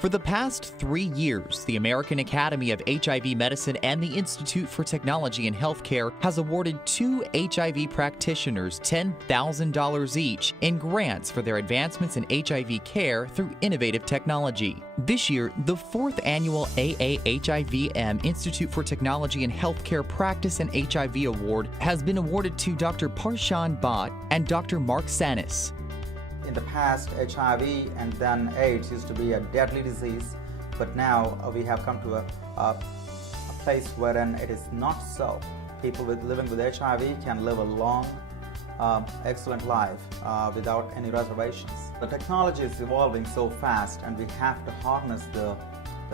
For the past 3 years, the American Academy of HIV Medicine and the Institute for Technology in Healthcare has awarded 2 HIV practitioners $10,000 each in grants for their advancements in HIV care through innovative technology. This year, the 4th annual AAHIVM Institute for Technology in Healthcare Practice and HIV Award has been awarded to Dr. Prashanth Bhat and Dr. Mark Sanis. In the past, HIV and then AIDS used to be a deadly disease, but now we have come to a place wherein it is not so. People living with HIV can live a long, excellent life without any reservations. The technology is evolving so fast, and we have to harness the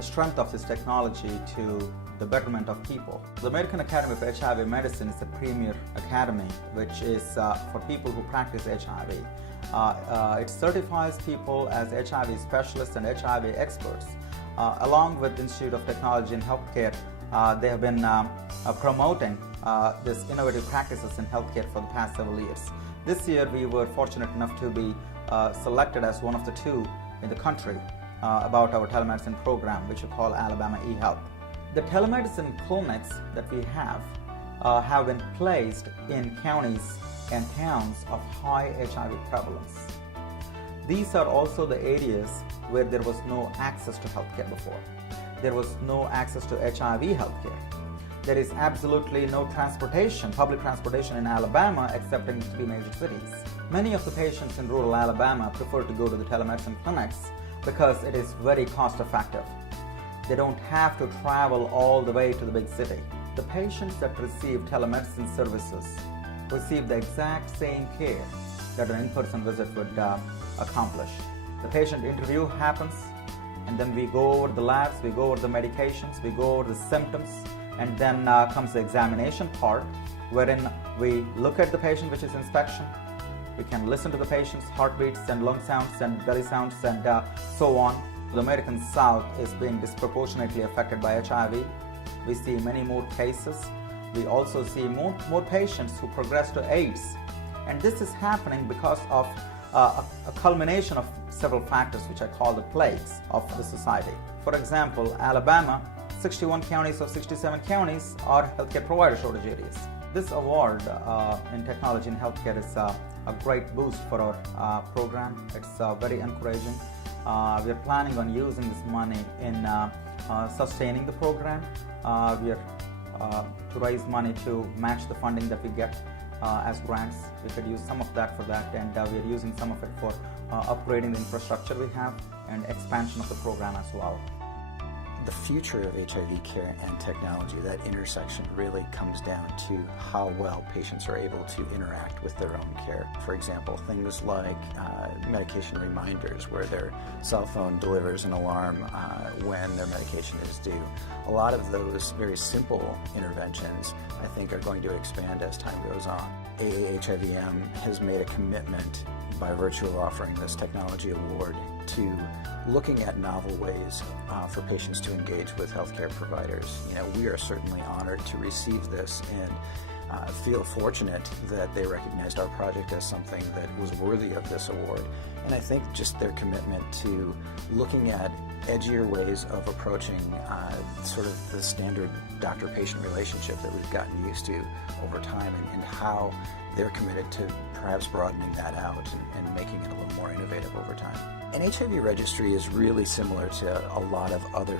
strength of this technology to the betterment of people. The American Academy of HIV Medicine is a premier academy which is for people who practice HIV. It certifies people as HIV specialists and HIV experts. Along with the Institute of Technology in Healthcare, they have been promoting these innovative practices in healthcare for the past several years. This year we were fortunate enough to be selected as one of the 2 in the country about our telemedicine program, which we call Alabama eHealth. The telemedicine clinics that we have been placed in counties and towns of high HIV prevalence. These are also the areas where there was no access to healthcare before. There was no access to HIV healthcare. There is absolutely no transportation, public transportation in Alabama except in 3 major cities. Many of the patients in rural Alabama prefer to go to the telemedicine clinics because it is very cost effective. They don't have to travel all the way to the big city. The patients that receive telemedicine services receive the exact same care that an in-person visit would accomplish. The patient interview happens, and then we go over the labs, we go over the medications, we go over the symptoms, and then comes the examination part, wherein we look at the patient, which is inspection. We can listen to the patient's heartbeats and lung sounds and belly sounds and so on. The American South is being disproportionately affected by HIV. We see many more cases. We also see more patients who progress to AIDS. And this is happening because of a culmination of several factors which I call the plagues of the society. For example, Alabama, 61 counties of 67 counties are healthcare provider shortage areas. This award in technology and healthcare is a great boost for our program. It's very encouraging. We are planning on using this money in sustaining the program. We are to raise money to match the funding that we get as grants. We could use some of that for that, and we are using some of it for upgrading the infrastructure we have and expansion of the program as well. The future of HIV care and technology, that intersection really comes down to how well patients are able to interact with their own care. For example, things like medication reminders, where their cell phone delivers an alarm when their medication is due. A lot of those very simple interventions, I think, are going to expand as time goes on. AAHIVM has made a commitment by virtue of offering this technology award to looking at novel ways for patients to engage with healthcare providers. We are certainly honored to receive this and feel fortunate that they recognized our project as something that was worthy of this award. And I think just their commitment to looking at edgier ways of approaching sort of the standard doctor-patient relationship that we've gotten used to over time, and how they're committed to perhaps broadening that out and making it a little more innovative over time. An HIV registry is really similar to a lot of other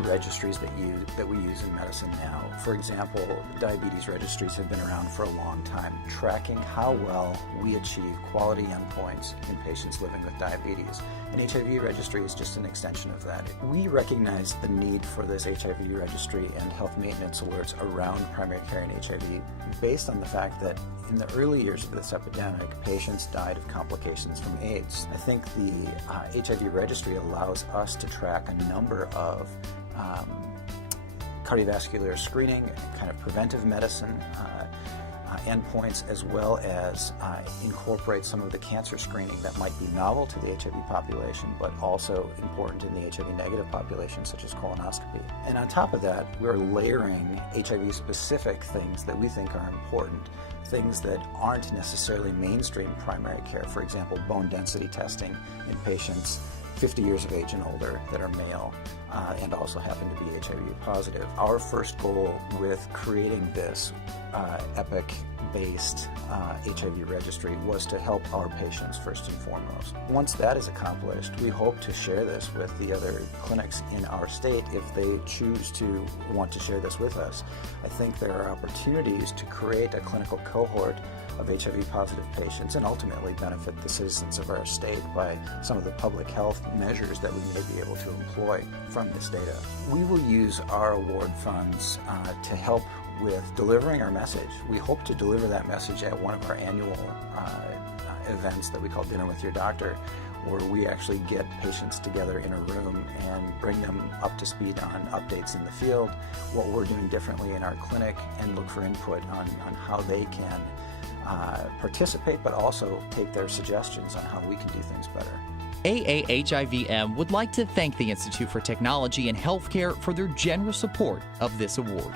registries that we use in medicine now. For example, diabetes registries have been around for a long time, tracking how well we achieve quality endpoints in patients living with diabetes. An HIV registry is just an extension of that. We recognize the need for this HIV registry and health maintenance alerts around primary care and HIV based on the fact that in the early years of this epidemic, patients died of complications from AIDS. I think the HIV registry allows us to track a number of cardiovascular screening, kind of preventive medicine endpoints, as well as incorporate some of the cancer screening that might be novel to the HIV population, but also important in the HIV negative population, such as colonoscopy. And on top of that, we're layering HIV-specific things that we think are important, things that aren't necessarily mainstream primary care. For example, bone density testing in patients 50 years of age and older that are male and also happen to be HIV positive. Our first goal with creating this EPIC-based HIV registry was to help our patients first and foremost. Once that is accomplished, we hope to share this with the other clinics in our state if they choose to want to share this with us. I think there are opportunities to create a clinical cohort of HIV positive patients and ultimately benefit the citizens of our state by some of the public health measures that we may be able to employ from this data. We will use our award funds to help with delivering our message. We hope to deliver that message at one of our annual events that we call Dinner with Your Doctor, where we actually get patients together in a room and bring them up to speed on updates in the field, what we're doing differently in our clinic, and look for input on how they can participate, but also take their suggestions on how we can do things better. AAHIVM would like to thank the Institute for Technology and Healthcare for their generous support of this award.